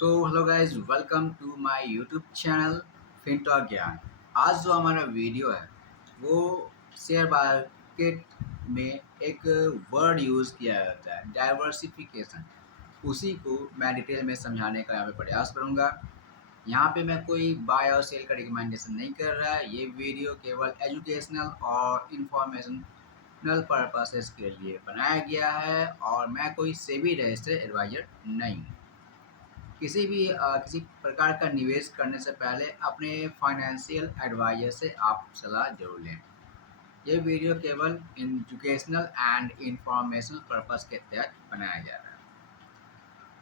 So hello guys, welcome to my YouTube channel Fintalk Gyan. आज जो हमारा वीडियो है वो शेयर मार्केट में एक वर्ड यूज़ किया जाता है, डाइवर्सिफिकेशन। उसी को मैं डिटेल में समझाने का यहाँ पे प्रयास करूँगा। यहाँ पे मैं कोई बाय और सेल का रिकमेंडेशन नहीं कर रहा है। ये वीडियो केवल एजुकेशनल और इंफॉर्मेशनल पर्पसेस के लिए बनाया गया है और मैं कोई सेबी रजिस्टर्ड एडवाइजर नहीं हूँ। किसी प्रकार का निवेश करने से पहले अपने फाइनेंशियल एडवाइजर से आप सलाह जरूर लें। ये वीडियो केवल एजुकेशनल एंड इंफॉर्मेशनल पर्पस के तहत बनाया जा रहा है।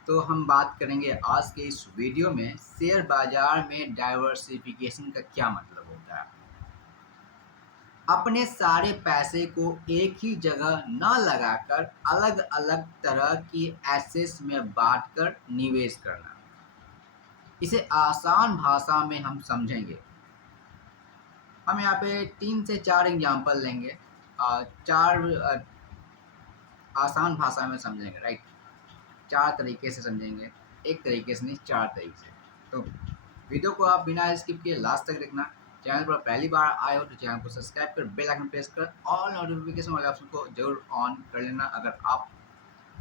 तो हम बात करेंगे आज के इस वीडियो में शेयर बाजार में डाइवर्सिफिकेशन का क्या मतलब होता है। अपने सारे पैसे को एक ही जगह न लगाकर अलग अलग तरह की एसेट्स में बांटकर निवेश करना। इसे आसान भाषा में हम समझेंगे। हम यहाँ पे 3 से 4 एग्जाम्पल लेंगे। चार आसान भाषा में समझेंगे, राइट। 4 तरीके से समझेंगे, एक तरीके से नहीं, 4 तरीके से। तो वीडियो को आप बिना स्किप किए लास्ट तक देखना। चैनल पर पहली बार आए हो तो चैनल को सब्सक्राइब कर बेल आइकन प्रेस कर ऑल नोटिफिकेशन वाले ऑप्शन को जरूर ऑन कर लेना अगर आप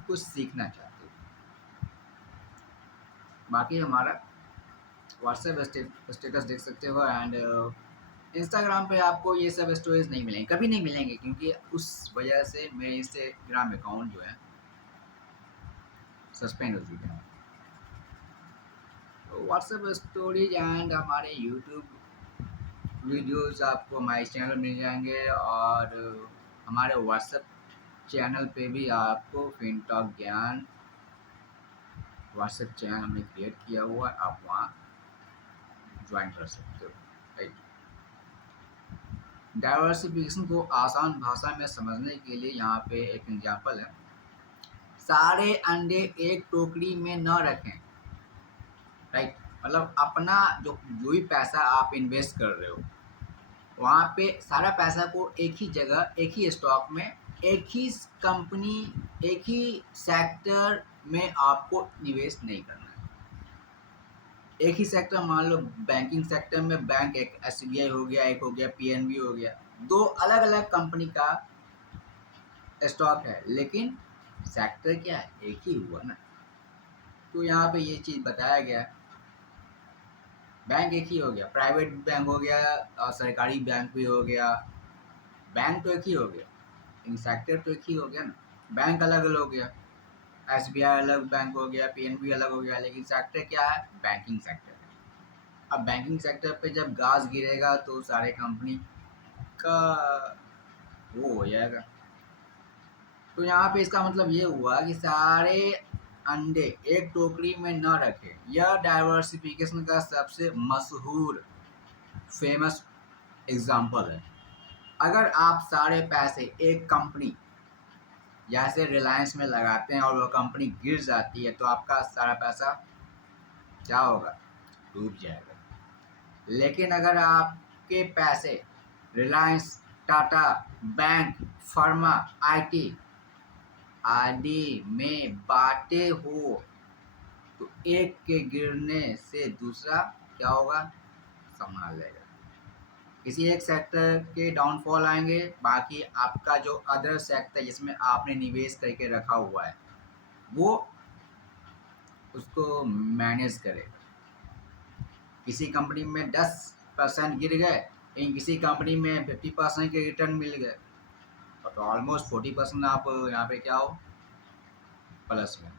कुछ सीखना चाहते हो। बाकी हमारा व्हाट्सएप स्टेटस देख सकते हो एंड इंस्टाग्राम पे आपको ये सब स्टोरीज नहीं मिलेंगे, कभी नहीं मिलेंगे, क्योंकि उस वजह से मेरे इंस्टाग्राम अकाउंट जो है सस्पेंड हो चुका है। तो व्हाट्सएप स्टोरीज एंड हमारे यूट्यूब वीडियोस आपको हमारे चैनल मिल जाएंगे और हमारे व्हाट्सएप चैनल पे भी आपको फिनटॉक ज्ञान व्हाट्सएप चैनल हमने क्रिएट किया हुआ है, आप वहाँ ज्वाइन कर सकते हो, राइट। डाइवर्सिफिकेशन को आसान भाषा में समझने के लिए यहाँ पे एक एग्जांपल है। सारे अंडे एक टोकरी में न रखें, राइट। मतलब अपना जो भी पैसा आप इन्वेस्ट कर रहे हो वहाँ पे सारा पैसा को एक ही जगह, एक ही स्टॉक में, एक ही कंपनी, एक ही सेक्टर में आपको निवेश नहीं करना है। एक ही सेक्टर, मान लो बैंकिंग सेक्टर में बैंक एक SBI हो गया, एक हो गया PNB हो गया, 2 अलग अलग कंपनी का स्टॉक है, लेकिन सेक्टर क्या है, एक ही हुआ ना। तो यहाँ पे ये चीज़ बताया गया है। बैंक एक ही हो गया, प्राइवेट बैंक हो गया और सरकारी बैंक भी हो गया। बैंक तो एक ही हो गया लेकिन सेक्टर तो एक ही हो गया ना। बैंक अलग अलग हो गया, SBI अलग बैंक हो गया, PNB अलग हो गया, लेकिन सेक्टर क्या है, बैंकिंग सेक्टर है। अब बैंकिंग सेक्टर पे जब गाज गिरेगा तो सारे कंपनी का वो हो जाएगा। तो यहाँ पे इसका मतलब ये हुआ कि सारे अंडे एक टोकरी में न रखें। यह डाइवर्सिफिकेशन का सबसे मशहूर फेमस एग्जाम्पल है। अगर आप सारे पैसे एक कंपनी जैसे रिलायंस में लगाते हैं और वह कंपनी गिर जाती है तो आपका सारा पैसा क्या होगा, डूब जाएगा। लेकिन अगर आपके पैसे Reliance, Tata, bank, pharma, IT आदि में बांटे हो तो एक के गिरने से दूसरा क्या होगा, संभाल लेगा। किसी एक सेक्टर के डाउनफॉल आएंगे, बाकी आपका जो अदर सेक्टर जिसमें आपने निवेश करके रखा हुआ है वो उसको मैनेज करेगा। किसी कंपनी में 10% गिर गए लेकिन किसी कंपनी में 50% के रिटर्न मिल गए, तो ऑलमोस्ट 40% आप यहाँ पे क्या हो, प्लस में।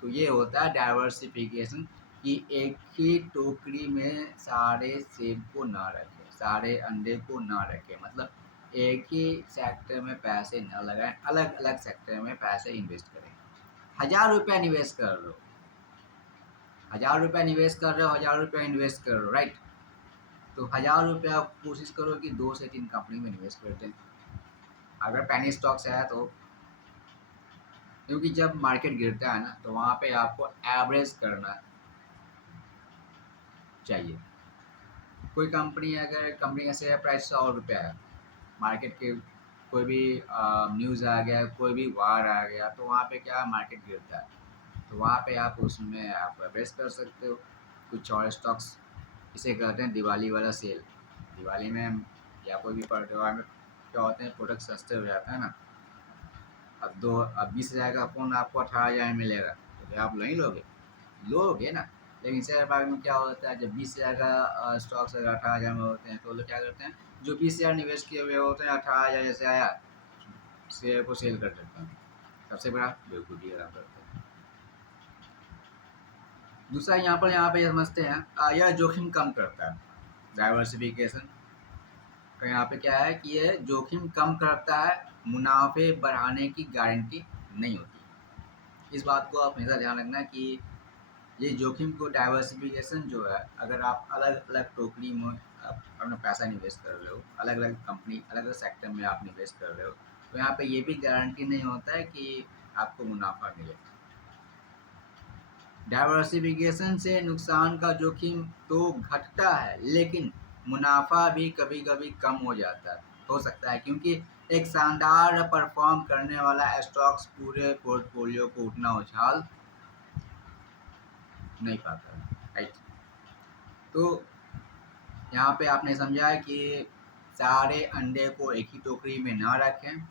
तो ये होता है डाइवर्सिफिकेशन कि एक ही टोकरी में सारे सेब को ना रखें, सारे अंडे को ना रखें। मतलब एक ही सेक्टर में पैसे न लगाएं, अलग अलग सेक्टर में पैसे इन्वेस्ट करें। 1000 रुपया निवेश कर रहे हो, 1000 रुपया निवेश कर रहे हो, 1000 रुपया इन्वेस्ट कर रहे हो, राइट। तो 1000 रुपया कोशिश करो कि 2 से 3 कंपनी में निवेश करते हैं। अगर पेनी स्टॉक्स है तो, क्योंकि जब मार्केट गिरता है ना तो वहाँ पे आपको एवरेज करना चाहिए। कोई कंपनी, अगर कंपनी का शेयर प्राइस 100 रुपया है, मार्केट के कोई भी न्यूज़ आ गया, कोई भी वार आ गया, तो वहाँ पे क्या मार्केट गिरता है। तो वहाँ पे आप उसमें आप इन्वेस्ट कर सकते हो। कुछ और स्टॉक्स इसे कहते हैं दिवाली वाला सेल। दिवाली में या कोई भी त्योहार में क्या होते हैं, प्रोडक्ट सस्ते हो जाते हैं ना। अब 20,000 का फ़ोन आपको 18,000 में मिलेगा, तो क्या आप नहीं लोगे? लोगे ना। लेकिन शेयर बाजार में क्या होता है, जब 20,000 का स्टॉक्स अगर 18,000 में होते हैं तो लोग क्या करते हैं, जो 20,000 निवेश किए हुए होते हैं 18,000 जैसे आया शेयर को सेल कर देते हैं। सबसे बड़ा बेवकूफ़ी काम करते हैं। दूसरा यहाँ पे समझते हैं, यह जोखिम कम करता है। डाइवर्सिफिकेशन का यहाँ पे क्या है कि ये जोखिम कम करता है, मुनाफे बढ़ाने की गारंटी नहीं होती। इस बात को आप हमेशा ध्यान रखना कि ये जोखिम को डाइवर्सिफिकेशन जो है, अगर आप अलग अलग टोकरी में आप अपना पैसा निवेश कर रहे हो, अलग अलग कंपनी अलग अलग सेक्टर में आप निवेश कर रहे हो, तो यहाँ पे ये भी गारंटी नहीं होता है कि आपको मुनाफा मिले। डाइवर्सिफिकेशन से नुकसान का जोखिम तो घटता है, लेकिन मुनाफा भी कभी कभी कम हो सकता है, क्योंकि एक शानदार परफॉर्म करने वाला स्टॉक्स पूरे पोर्टफोलियो को उतना उछाल नहीं पाता है, राइट। तो यहाँ पे आपने समझा है कि सारे अंडे को एक ही टोकरी में ना रखें।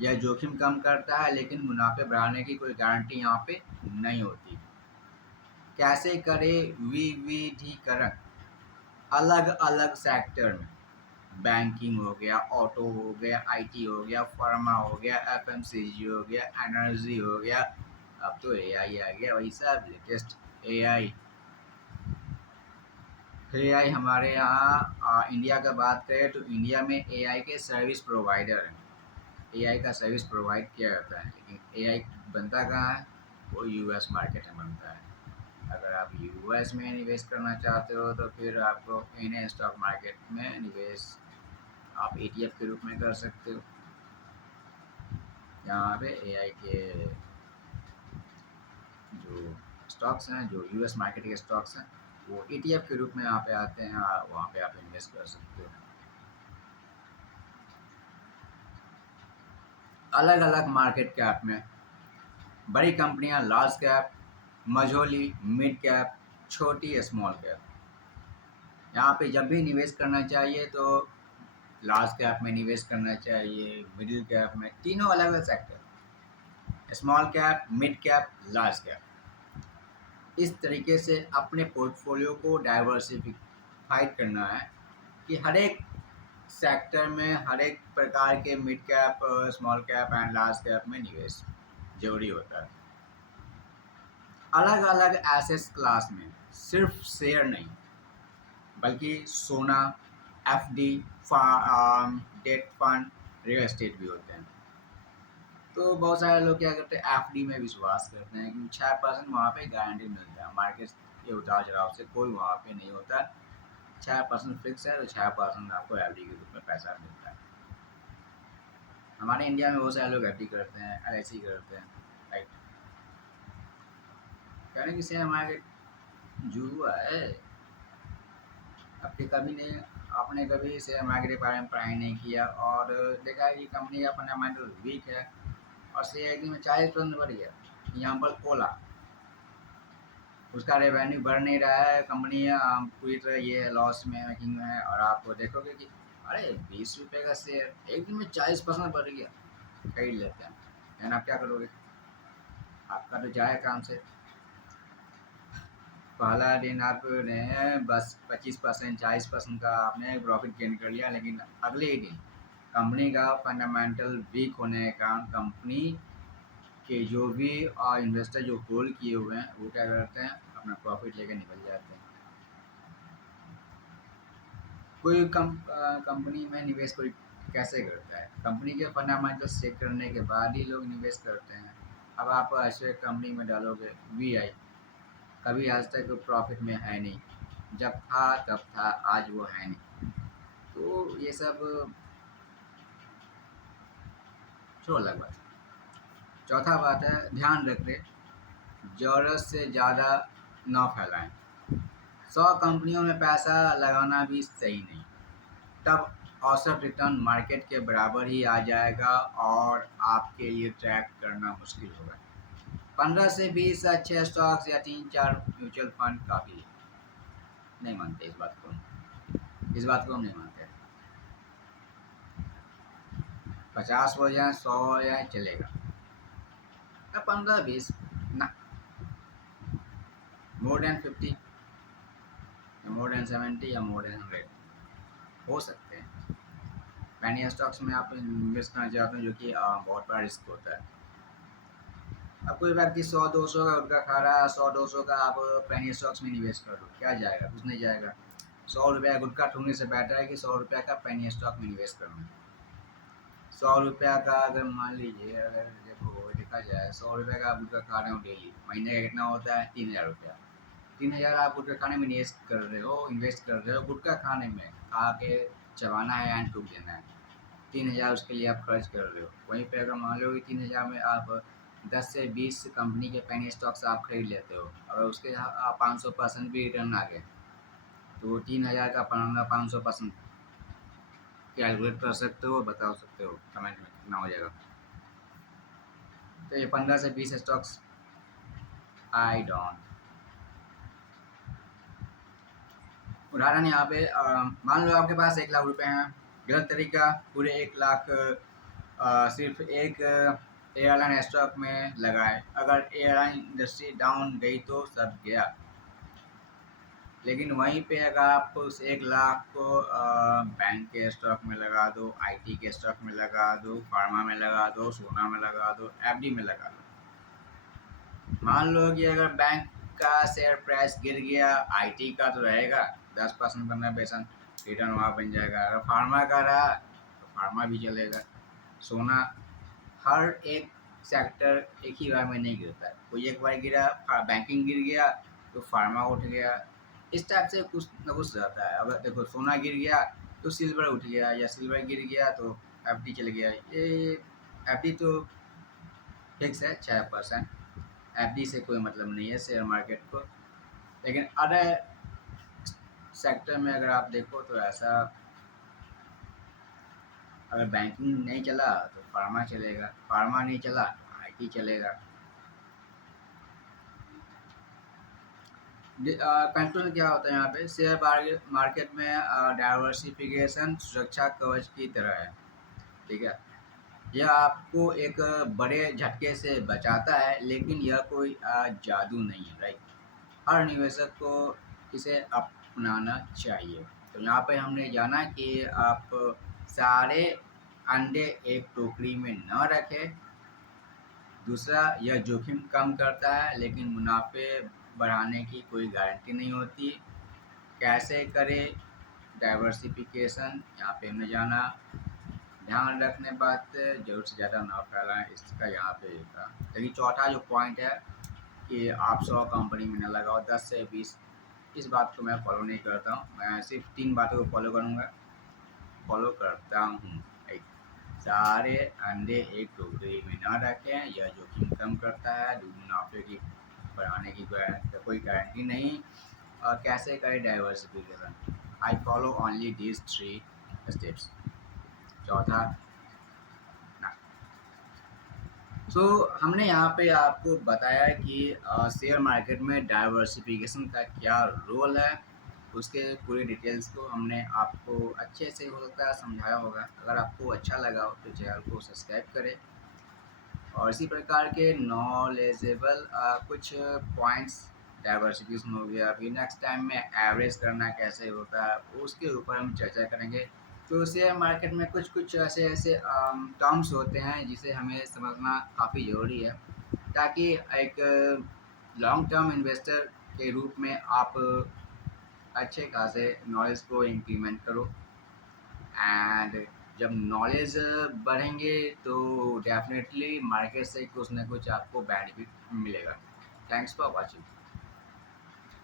यह जोखिम कम करता है, लेकिन मुनाफे बढ़ाने की कोई गारंटी यहाँ पे नहीं होती। कैसे करें विविधीकरण? अलग अलग सेक्टर में, बैंकिंग हो गया, ऑटो हो गया, आईटी हो गया, फार्मा हो गया, एफएमसीजी हो गया, एनर्जी हो गया, अब तो एआई आ गया, वही सब लेटेस्ट एआई। एआई हमारे यहाँ इंडिया का बात करें तो इंडिया में एआई के सर्विस प्रोवाइडर हैं। एआई का सर्विस प्रोवाइड किया जाता है, लेकिन एआई बनता कहाँ है? वो यूएस मार्केट में बनता है। अगर आप यूएस में निवेश करना चाहते हो तो फिर आपको इन्हें स्टॉक मार्केट में निवेश आप ETF के रूप में कर सकते हो। यहाँ पे एआई के जो स्टॉक्स हैं, जो यूएस मार्केट के स्टॉक्स हैं, वो ETF के रूप में यहाँ पे आते हैं, वहाँ पे आप इन्वेस्ट कर सकते हो। अलग अलग मार्केट कैप में बड़ी कंपनियां large cap, Majholi mid cap, छोटी स्मॉल कैप। यहाँ पे जब भी निवेश करना चाहिए तो लार्ज कैप में निवेश करना चाहिए, मिडिल कैप में, तीनों अलग अलग sector, small cap, mid cap, large cap. इस तरीके से अपने पोर्टफोलियो को डाइवर्सिफाइड करना है कि हर एक सेक्टर में हर एक प्रकार के mid cap, small cap and large cap में निवेश जरूरी होता है। अलग अलग एसेट क्लास में सिर्फ शेयर नहीं, बल्कि सोना, FD, debt fund, real estate भी होते हैं। तो बहुत सारे लोग क्या करते हैं, एफडी में विश्वास करते हैं कि 6% वहाँ पे गारंटी मिलता है। मार्केट के उतार चढ़ाव से कोई वहाँ पे नहीं होता, 6% फिक्स है, तो 6% आपको एफडी के रूप में पैसा मिलता है। हमारे इंडिया में बहुत सारे लोग एफडी करते हैं, LIC करते हैं, राइट। कहने की शेयर मार्केट जुआ है। आपने कभी शेयर मार्केट के बारे में पढ़ाई नहीं किया और देखा है कि कंपनी का फंडामेंटल वीक है और शेयर में 40% बढ़ गया। एग्जाम्पल ओला, उसका रेवेन्यू बढ़ नहीं रहा है, कंपनी पूरी तरह ये लॉस में मेकिंग में है, और आप देखोगे कि अरे 20 रुपये का शेयर एक दिन में 40% बढ़ गया, खरीद लेते हैं। लेकिन आप क्या करोगे? आपका तो जाए काम से, पहला दिन आपने बस 25% 40% का आपने प्रॉफिट गेन कर लिया, लेकिन अगले ही दिन कंपनी का फंडामेंटल वीक होने के कारण कंपनी के जो भी इन्वेस्टर जो होल्ड किए हुए हैं वो क्या करते हैं, अपना प्रॉफिट लेकर निकल जाते हैं। कोई कंपनी में निवेश कोई कैसे करता है? कंपनी के फंडामेंटल्स चेक करने के बाद ही लोग निवेश करते हैं। अब आप ऐसे कंपनी में डालोगे VI, कभी आज तक प्रॉफिट में है नहीं, जब था तब था, आज वो है नहीं। तो ये सब छोड़ो, अलग बात। चौथा बात है, ध्यान रखें, ज़रूरत से ज़्यादा ना फैलाएं। 100 कंपनियों में पैसा लगाना भी सही नहीं, तब औसत रिटर्न मार्केट के बराबर ही आ जाएगा और आपके लिए ट्रैक करना मुश्किल होगा। 15 से 20 अच्छे स्टॉक्स या 3-4 म्यूचुअल फंड काफ़ी है। नहीं मानते इस बात को, इस बात को हम नहीं मानते। 50 हो जाए, 100 हो जाए, चलेगा। 15-20 ना, मोर देन 50 या मोर देन 70 या मोर देन 100 हो सकते हैं। पेनी स्टॉक्स में आप इन्वेस्ट करना चाहते हैं जो कि बहुत बड़ा रिस्क होता है। अब कोई व्यक्ति 100-200 का गुटखा खा रहा है, 100-200 का आप पेनी स्टॉक्स में निवेश कर दो, क्या जाएगा? कुछ नहीं जाएगा। 100 रुपया गुटखा ठूंगने से बेटर है कि 100 रुपया का पेनी स्टॉक में निवेश करूँ। 100 रुपया का अगर मान लीजिए, अगर देखो देखा जाए 100 रुपये का आप गुटखा खा रहे हो डेली, महीने का कितना होता है? 3000 रुपया। 3000 आप गुटखा खाने में इन्वेस्ट कर रहे हो गुटखा खाने में, खा के चबाना है एंड थूक देना है। 3000 उसके लिए आप खर्च कर रहे हो। वहीं पे अगर मान लो कि 3000 में आप 10 से 20 कंपनी के पेनी स्टॉक्स आप खरीद लेते हो, अगर उसके 500% भी रिटर्न आ गए, तो 3000 का 500% कैलकुलेट कर सकते हो, बता सकते हो कमेंट में कितना हो जाएगा। तो ये 15 से 20 स्टॉक्स आई डोंट। उदाहरण यहाँ पे मान लो आपके पास 1 लाख रुपए हैं, गलत तरीका, पूरे 1 लाख सिर्फ एक एयरलाइन स्टॉक में लगाए। अगर एयरलाइन इंडस्ट्री डाउन गई तो सब गया। लेकिन वहीं पे अगर आप उस 1 लाख को बैंक के स्टॉक में लगा दो, आईटी के स्टॉक में लगा दो, फार्मा में लगा दो, सोना में लगा दो, एफडी में लगा दो। मान लो कि अगर बैंक का शेयर प्राइस गिर गया, आईटी का तो रहेगा 10% 15% रिटर्न वहाँ बन जाएगा। अगर फार्मा का रहा तो फार्मा भी चलेगा। सोना, हर एक सेक्टर एक ही बार में नहीं गिरता है। कोई एक बार गिरा, बैंकिंग गिर गया तो फार्मा उठ गया। इस टाइप से कुछ न कुछ रहता है। अगर देखो सोना गिर गया तो सिल्वर उठ गया, या सिल्वर गिर गया तो एफडी चल गया। ये एफडी तो फिक्स है 6%। एफडी से कोई मतलब नहीं है शेयर मार्केट को। लेकिन अदर सेक्टर में अगर आप देखो तो ऐसा, अगर बैंकिंग नहीं चला तो फार्मा चलेगा, फार्मा नहीं चला आईटी चलेगा। कंक्लूजन क्या होता है यहाँ पे? शेयर मार्केट में डाइवर्सिफिकेशन सुरक्षा कवच की तरह है। ठीक है, यह आपको एक बड़े झटके से बचाता है, लेकिन यह कोई जादू नहीं है। राइट, हर निवेशक को इसे अपनाना चाहिए। तो यहाँ पे हमने जाना कि आप सारे अंडे एक टोकरी में न रखें। दूसरा, यह जोखिम कम करता है, लेकिन मुनाफे बढ़ाने की कोई गारंटी नहीं होती। कैसे करें डाइवर्सिफिकेशन, यहाँ पे हमने जाना। ध्यान रखने बात, ज़रूरत से ज़्यादा ना फैलाएं, इसका यहाँ पे था। लेकिन चौथा जो पॉइंट है कि आप 100 कंपनी में न लगाओ, 10 से 20, इस बात को मैं फॉलो नहीं करता हूँ। मैं सिर्फ 3 बातों को फॉलो करता हूँ। एक, सारे अंडे एक टोकरी में न रखें, यह जोखिम कम करता है, मुनाफे की बढ़ाने की कोई गारंटी नहीं। और कैसे करें diversification, I follow only these 3 steps. चौथा ना। हमने यहाँ पे आपको बताया कि शेयर मार्केट में डाइवर्सिफिकेशन का क्या रोल है, उसके पूरी डिटेल्स को हमने आपको अच्छे से हो सकता है समझाया होगा। अगर आपको अच्छा लगा हो तो चैनल को सब्सक्राइब करें, और इसी प्रकार के नॉलेजेबल कुछ पॉइंट्स, डाइवर्सिफिकेशन हो गया, अभी नेक्स्ट टाइम में एवरेज करना कैसे होता है उसके ऊपर हम चर्चा करेंगे। तो शेयर मार्केट में कुछ कुछ ऐसे ऐसे टर्म्स होते हैं जिसे हमें समझना काफ़ी ज़रूरी है, ताकि एक लॉन्ग टर्म इन्वेस्टर के रूप में आप अच्छे खासे नॉलेज को इंक्रीमेंट करो। एंड जब नॉलेज बढ़ेंगे तो डेफिनेटली मार्केट से कुछ ना कुछ आपको बेनिफिट मिलेगा। Thanks for watching.